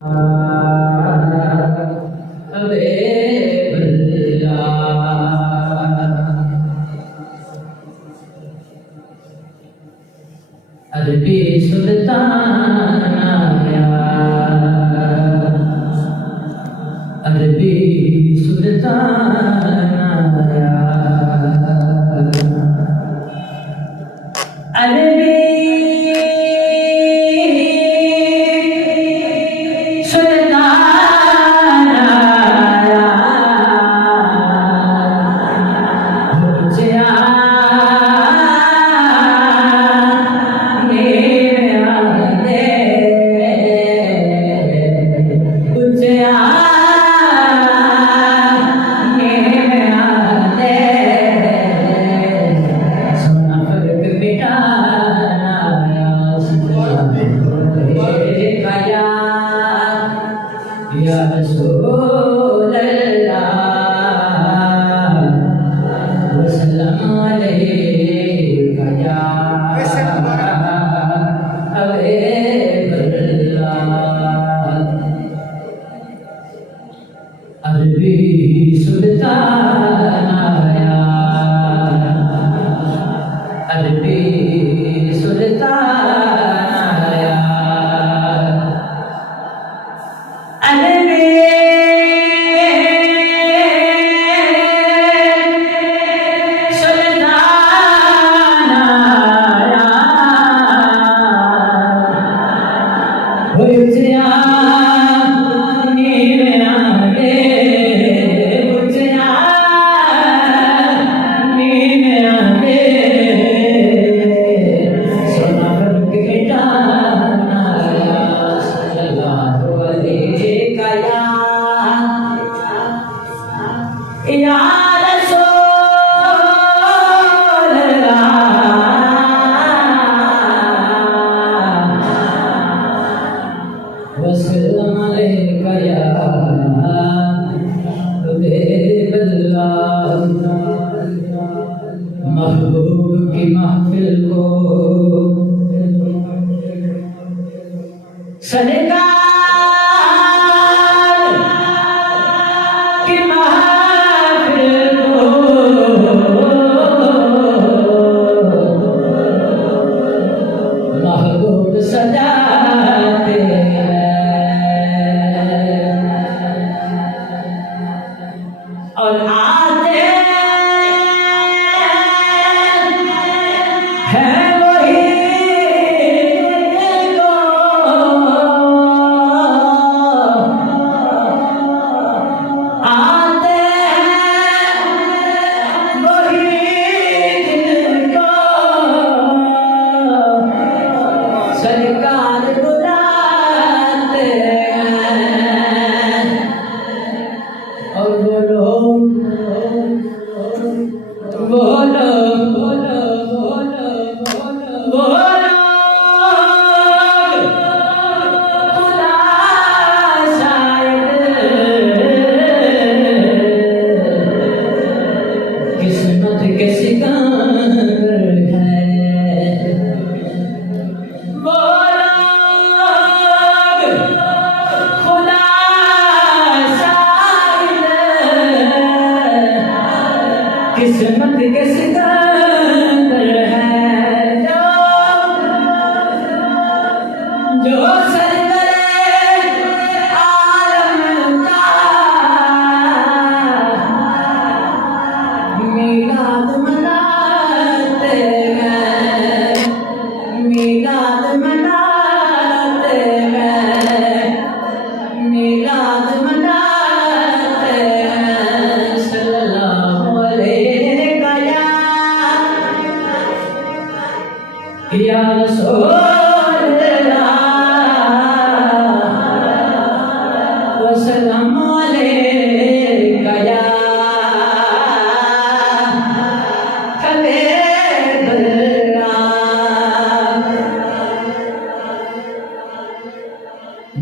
अरबी सुल्तान आया, अरबी सुल्तान आया, अरबी सुल्तान आया, मुझे या रसूल अल्लाह वसल्लम अलैका या हबीबल्लाह। अरबी सुल्तान आया, अरबी सुल्तान आया, अरबी सुल्तान आया, या रसूल अल्लाह वसल्लम अलैका या हबीबल्लाह। महबूब की महफिल को सरकार की महफिल को महबूब सजाते हैं और आते हैं वही सरकार बुलाते हैं और बोलो बोलो बोलो बोलो बोलो खुदा शायद किस्मत के सिकंदर है। किस्मत के सिकंदर है जो सरवरे आलम का मीलाद मनाते हैं, मीलाद मनाते हैं, मीलाद मनाते हैं। सल्लल्लाहु अलैका या रसूल अल्लाह वसल्लम अलैका या हबीबल्लाह।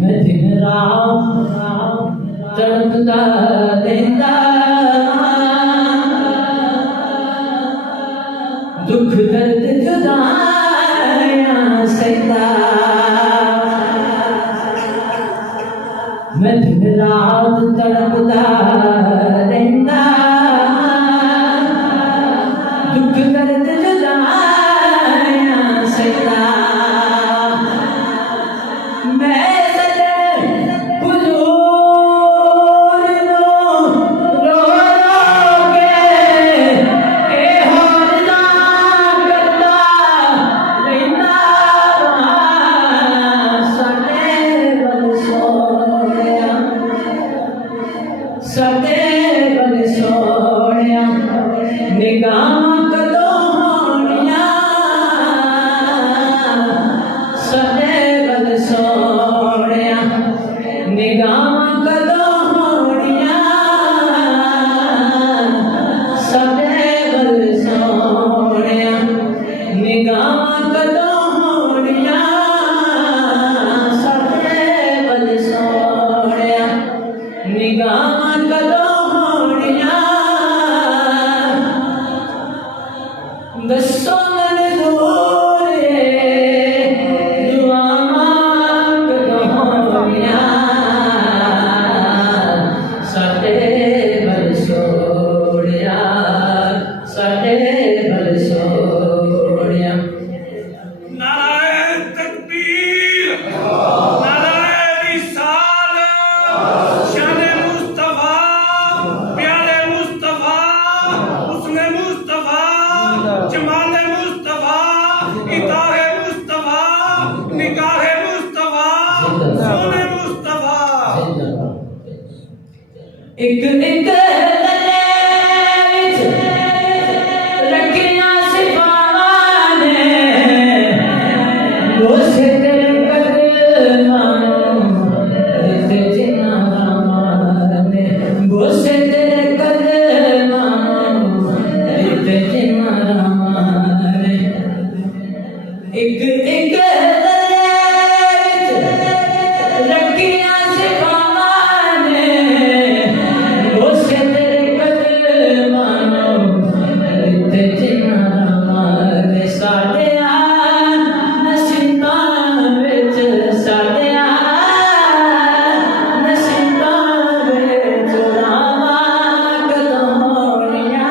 मैं दिन रात तड़पता रहता, दुख दर्द जुदाइयां सहता, मैं दिन रात तड़पता रहता दुख दर्द जुदाइयां सदा मैं सदा हुजूर नो रो रो के ए होर ना करता रहता सने बल सोनिया सने बल सोनिया निगाह कदों होनिया सने बल सोनिया निगाह कदों होनिया सने बल सोनिया निगाह कदों होनिया सने बल सोनिया निगाह कदों होनिया दसो मंजूर दुआवां कदों होनिया साडे बल सोनिया साडे बल सोनिया नाराए तकबीर नाराए रिसालत शाने मुस्तफा प्यारे मुस्तफा उसने मुस्तफा जमाले मुस्तफा इताहे मुस्तफा निगाहे मुस्तफा सोने मुस्तफा एक एक गले विच रखियां सिफावां ने उसे तेरे कदमां ते जिन्नां ने उसे तेरे कदमां ते जिन्नां ने एक एक गले विच रखियां सिफावां ने उसे तेरे कदमां ते जिन्नां ने साडे नसीबां विच साडे नसीबां विच रावां कदों होनिया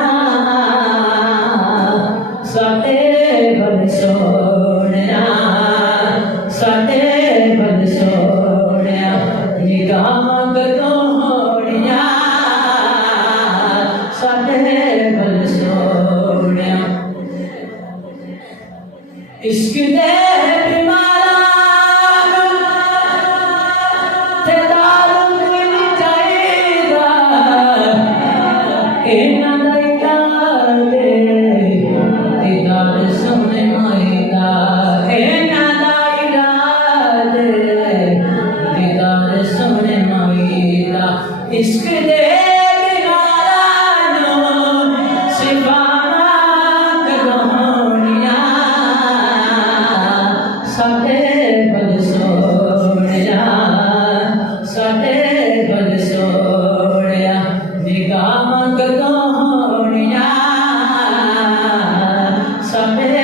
साडे बल सोनिया साडे बल सोनिया निगाह कदों होनिया साडे बल सोनिया इश्क दे बीमारां ते दारू नहीं चाहिदा इन्हां दा इलाज दीदार सोने माईदा इन्हां दा इलाज दीदार सोने माईदा इश्क दे बीमारां नूं सिफावां कदों होनिया साडे बल सोनिया साडे बल सोनिया निगाह कदों होनिया साडे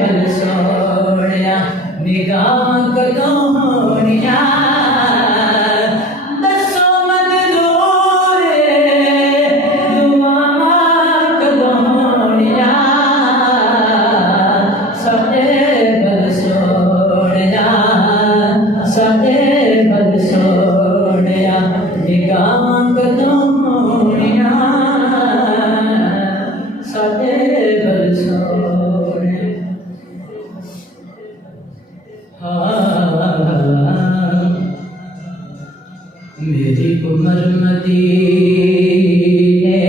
बल सोनिया निगाह कदों होनिया दसो मंजूर दुआवां कदों होनिया साडे बल सोनिया साडे बल सोनिया निगाह कदों होनिया साडे बल सोनिया मेरी उम्र मदीने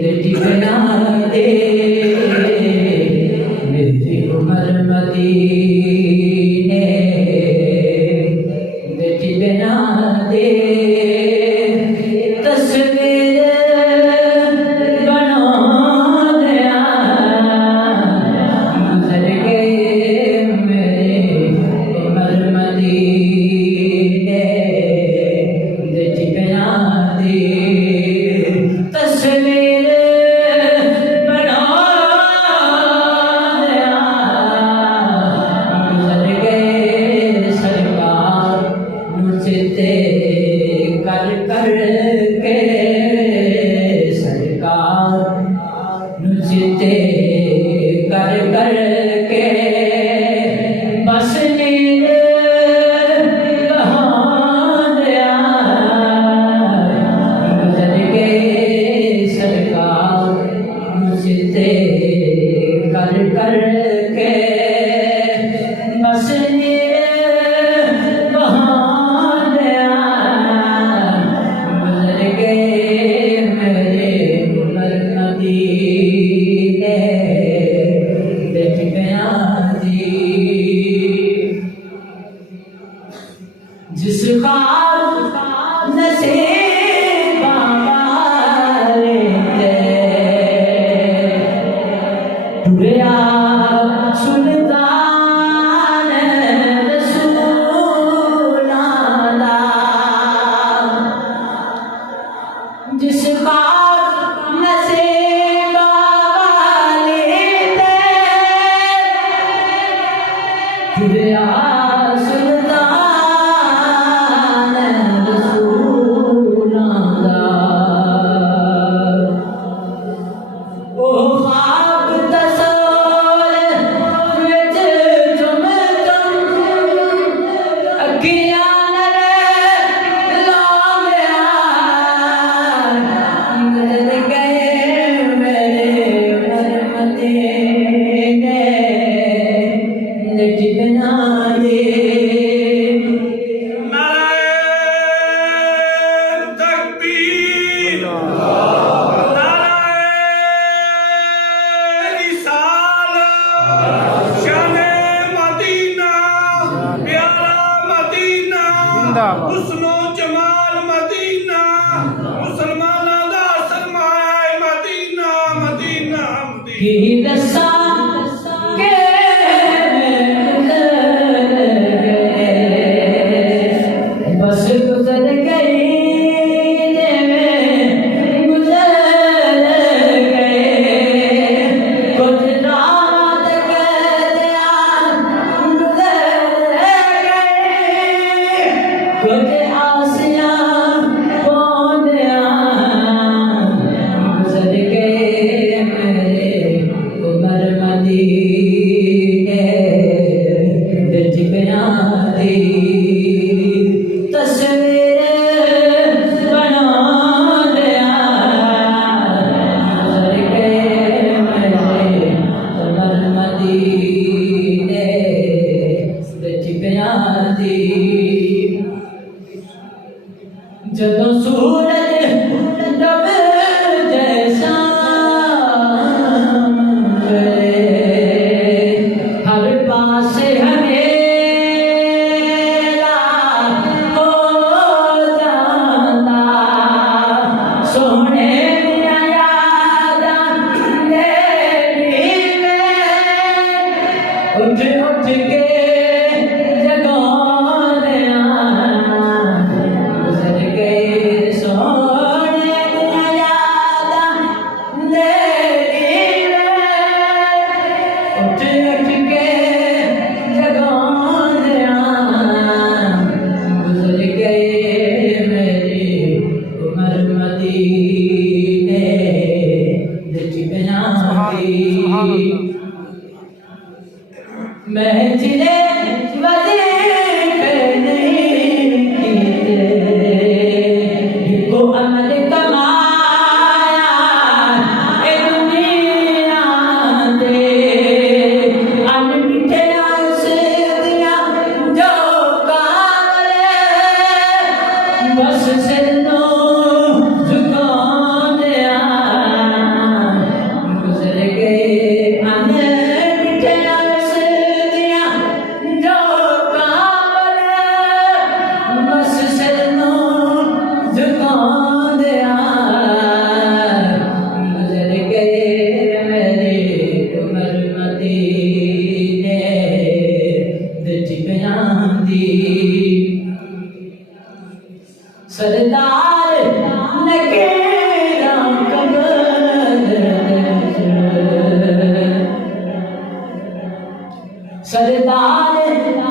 दे ठिकाना दे मेरी उम्र मदीने दे ठिकाना दे तस्वीर बना दिया गुजर गए मेरे उम्र मदीने दे ठिकाना मुझते कर कर के सरकार मुझते कर कर के बस मेरे बहाने गुजर गए सरकार मुझते कर कर के बस मेरे बहाने गुजर गए मेरे उमर मदीने देख गया जी जिस ख्वाब नसीब वाले थे टुरिया सुल्तान रसूल अल्लाह जिस ख्वाब नसीब वाले थे टुरिया सुल्तान रसूल अल्लाह ओ ख्वाब तस्वीर विच तुम अखियां लांदिया गुजर गए मेरे उमर मदीने देख गया जी नाराए तकबीर नाराए रिसालत शाने मदीना प्यारा मदीना हुस्नो जमाल मदीना मुसलमाना दा सरमाया मदीना मदीना मदीना की दसा के बस गुजर गई गुजर गए कुछ रात गया गुजर गए कुछ आसियां पौंदिया गुजर गए मेरे उमर मदीने दिल गया दी तस्वीर बना लिया गुजर गए मेरे उमर मदीने दिल गया दी ਜਦੋਂ ਸੂਰਜ ਡੁੱਬ ਜੈਸਾ ਹਰ ਪਾਸੇ ਹਨੇਰਾ ਹੋ ਜਾਂਦਾ ਸੋਹਣੇ ਦੀਆਂ ਯਾਦਾਂ ਦੇ ਨੀਵੇਂ ਉੱਠ ਉੱਠ ਕੇ ਜਗਾਉਂਦਿਆਂ गुजर गए सोने ਦੀਆਂ ਯਾਦਾਂ ਦੇ ਨੀਵੇਂ ਉੱਠ ਉੱਠ ਕੇ ਜਗਾਉਂਦਿਆਂ ਗੁਜ਼ਰ ਗਏ ਮੇਰੀ ਉਮਰ ਮਦੀਨੇ ਦੇ ਟਿਕਿਆਂ ਦੀ मैं जिले वजीफे नहीं कीते को अमल कमाया ए दुनिया दे अन मिठे आसिया जो काले बस सिरनो झुकाਉਂਦਿਆਂ गुजर गए अन मिठे आसिया जो काले बस सिरनो झुकाਉਂਦਿਆਂ गुजर गए मेरे उमर मदीने दे टिकिਆਂ ਦੀ सरदार नकेरा कबर सरदार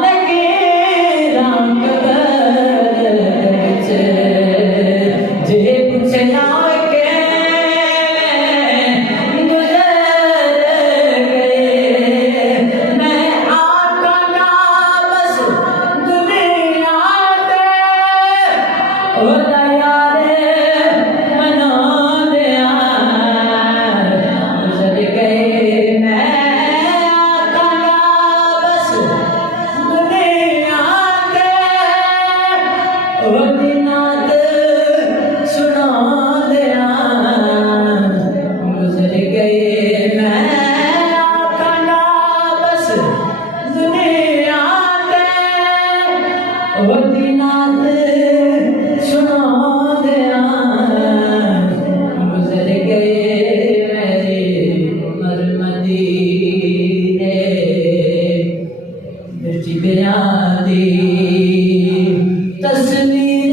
नकेरा कबर हुस्न